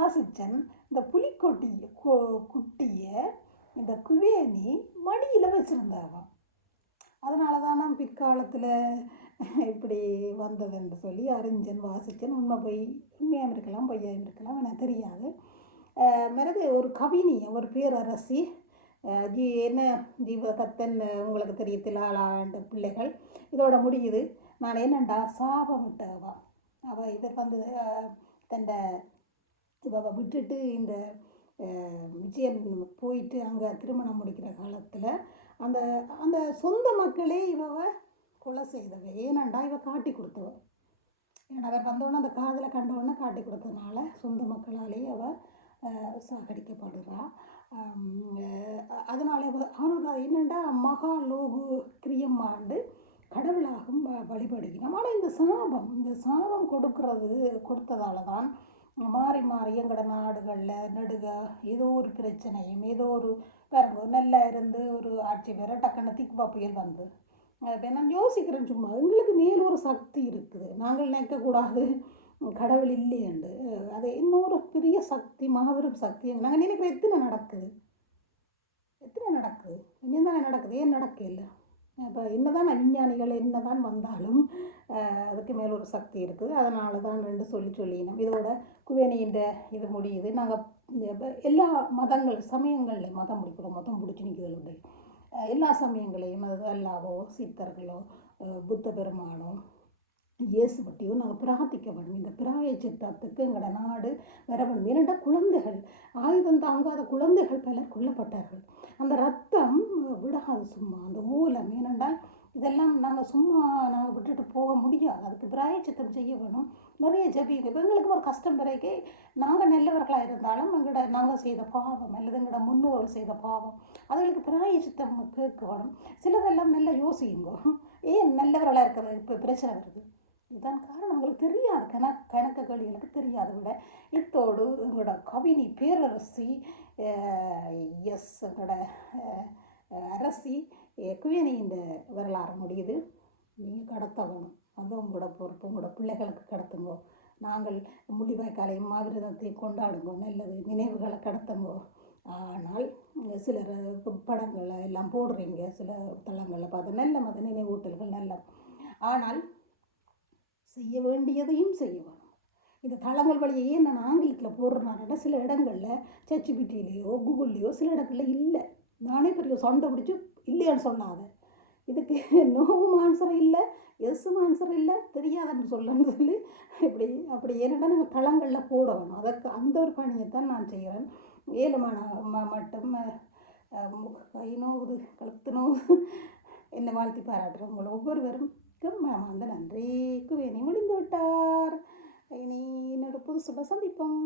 வாசிச்சன் இந்த புலிக்கொட்டிய குட்டியை இந்த குவேணி மடியில் வச்சுருந்தாவாம். அதனால தான் நான் பிற்காலத்தில் இப்படி வந்ததுன்னு சொல்லி அறிஞ்சன் வாசித்தேன். உண்மையாக இருக்கலாம், பொய்யாகவும் இருக்கலாம், எனக்கு தெரியாது. மறுது ஒரு கவினி, ஒரு பேரரசி, என்ன ஜீவகத்தன், உங்களுக்கு தெரியத்தில் ஆளாண்ட பிள்ளைகள். இதோட முடியுது. நான் என்னண்டா சாபமிட்டவா அவள் இதை தன்னை இவ விட்டுட்டு இந்த விஜயன் போயிட்டு அங்கே திருமணம் முடிக்கிற காலத்தில் அந்த அந்த சொந்த மக்களே இவ கொலை செய்தவ. ஏனண்டா இவ காட்டி கொடுத்தவ. ஏன்னா அவர் வந்தோடனே அந்த காதலை கண்டவுடனே காட்டி கொடுத்ததுனால சொந்த மக்களாலே அவள் சாகடிக்கப்படுறா. அதனால ஆனால் என்னென்னா மகாலோகு கிரியம்மாண்டு கடவுளாகவும் வழிபடுகிறோம். ஆனால் இந்த சாபம் கொடுத்ததால தான் மாறி மாறி எங்களோட நாடுகளில் நடுக ஏதோ ஒரு பிரச்சனையும் ஏதோ ஒரு பாருங்க நல்லா இருந்து ஒரு ஆட்சி வேற டக்குன்னு திக்குப்பா புயல் வந்து இப்போ நான் யோசிக்கிறேன். சும்மா எங்களுக்கு மேல் ஒரு சக்தி இருக்குது, நாங்கள் நினைக்கக்கூடாது கடவுள் இல்லையண்டு. அது இன்னொரு பெரிய சக்தி, மாபெரும் சக்தி. நாங்கள் நினைக்கிற எத்தனை நடக்குது இன்னும் தானே நடக்குது, ஏன் நடக்க இல்லை? இப்போ என்னதான் விஞ்ஞானிகள் என்னதான் வந்தாலும் அதுக்கு மேலே ஒரு சக்தி இருக்குது. அதனால தான் ரெண்டு சொல்லினோம். இதோட குவேணியின் இது முடியுது. நாங்கள் எல்லா சமயங்கள்லையும் மதம் பிடிச்சி நிற்கிறதுடைய எல்லா சமயங்களையும், அது அல்லாவோ சித்தர்களோ புத்த பெருமானோ இயேசு பற்றியோ நாங்கள் பிரார்த்திக்க வேணும். இந்த பிராயச்சித்தத்துக்கு எங்களோட நாடு வர வேணும். ஏனெண்டா குழந்தைகள், ஆயுதம் தாங்காத குழந்தைகள் பலர் கொல்லப்பட்டார்கள். அந்த ரத்தம் விடாது சும்மா, அந்த ஊலம். ஏனென்றால் இதெல்லாம் நாங்கள் விட்டுட்டு போக முடியாது. அதுக்கு பிராயச்சித்தம் செய்ய வேணும். நிறைய ஜபிங்க. இப்போ எங்களுக்கு ஒரு கஷ்டம் பிறகு நாங்கள் நல்லவர்களாக இருந்தாலும் நாங்கள் செய்த பாவம் அல்லது எங்களோட முன்னோர்கள் செய்த பாவம் அதுகளுக்கு பிராயச்சித்தம் கேட்க வேணும். சிலதெல்லாம் நல்லா யோசிங்க. ஏன் நல்லவர்களாக இருக்கிற இப்போ பிரச்சனை வருது? இதுதான் காரணம். உங்களுக்கு தெரியாது, கணக்கு கேள்விகளுக்கு தெரியாது. விட இத்தோடு எங்களோட கவினி பேரரசி எங்களோட அரசி குவேணியின் வரலாறு முடியுது. நீங்கள் கடத்த வேணும். அது உங்களோட பொறுப்பு. உங்களோட பிள்ளைகளுக்கு கடத்துங்கோ. நாங்கள் முள்ளிவாய்க்காலையும் மாவிரதத்தையும் கொண்டாடுங்கோ. நல்லது நினைவுகளை கடத்துங்கோ. ஆனால் சிலர் படங்களை எல்லாம் போடுறீங்க, சில தளங்களில் பார்த்து நல்ல மத நினைவூட்டல்கள் நல்ல. ஆனால் செய்ய வேண்டியதையும் செய்ய வேணும். இந்த தளங்கள் வழியே நான் ஆங்கிலத்தில் போடுறேன்னா சில இடங்களில் ChatGPTலேயோ கூகுள்லேயோ சில இடங்களில் இல்லை. நானே பெரிய சண்டை பிடிச்சி இல்லையான்னு சொல்லாத. இதுக்கு நோவும் ஆன்சர் இல்லை, எஸ்ஸும் ஆன்சர் இல்லை, தெரியாதுன்னு சொல்லி அப்படி ஏன்னா நாங்கள் தளங்களில் போட வேணும். அதற்கு அந்த ஒரு பணியை தான் நான் செய்கிறேன். ஏழுமான மட்டும் கை நோவுது, கழுத்து நோவு. என்னை வாழ்த்தி பாராட்டுறேன். உங்களை ஒவ்வொருவரும் அந்த நன்றி. குவேணி முடிந்து விட்டார். இனி என்னோட புதுசுல சந்திப்போம்.